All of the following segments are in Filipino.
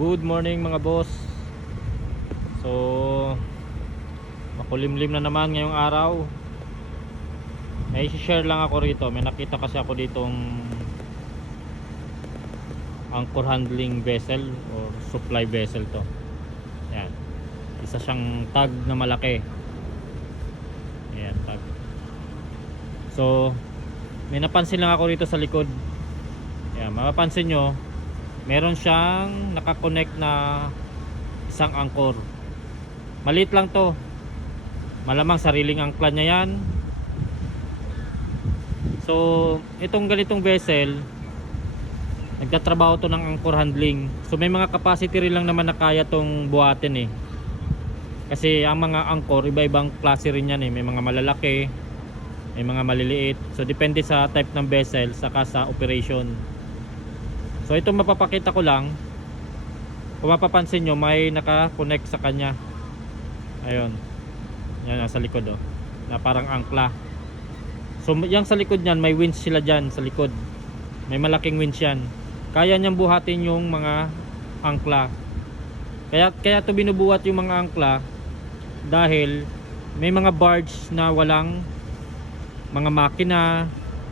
Good morning mga boss. So makulimlim na naman ngayong araw. May share lang ako rito. May nakita kasi ako ditong anchor handling vessel or supply vessel to. Yan. Isa siyang tag na malaki. Ayan, tag. So may napansin lang ako rito sa likod. Ayan, mapapansin nyo, meron siyang nakakonect na isang anchor. Maliit lang to. Malamang sariling angkla niya yan. So itong ganitong vessel, nagtatrabaho to ng anchor handling. So may mga capacity rin lang naman na kaya tong buhatin eh. Kasi ang mga anchor, iba-ibang klase rin yan eh. May mga malalaki, may mga maliliit. So depende sa type ng vessel saka sa operation. So ito mapapakita ko lang. Kung mapapansin nyo, may naka-connect sa kanya. Ayun. Yan, nasa likod oh. Na parang angkla. So yung sa likod nyan, may winch sila dyan sa likod. May malaking winch yan. Kaya niyang buhatin yung mga angkla. Kaya to binubuhat yung mga angkla dahil may mga barge na walang mga makina,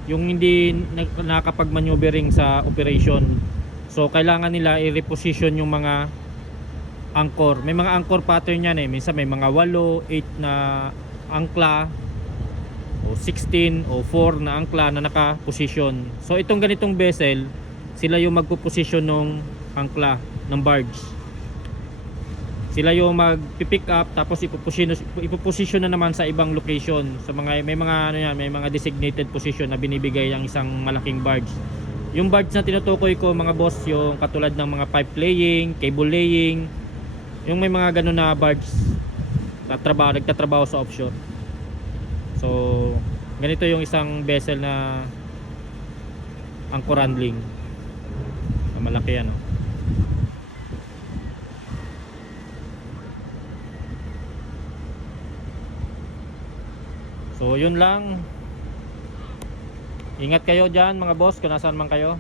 yung hindi nakakapag-maneuvering sa operation. So kailangan nila i-reposition yung mga anchor. May mga anchor pattern yan eh. Minsan may mga 8, 8 na angkla o 16 o 4 na angkla na naka-position. So itong ganitong vessel, sila yung magpo-position ng angkla ng barge. Sila yung mag-pick up tapos ipoposition na naman sa ibang location. Sa mga may mga ano yan, may mga designated position na binibigay ang isang malaking barge. Yung barge na tinutukoy ko mga boss, yung katulad ng mga pipe laying, cable laying, yung may mga ganun na barge na nagtatrabaho sa offshore. So ganito yung isang vessel na anchor handling na malaki ano. So yun lang. Ingat kayo dyan mga boss kung nasaan man kayo.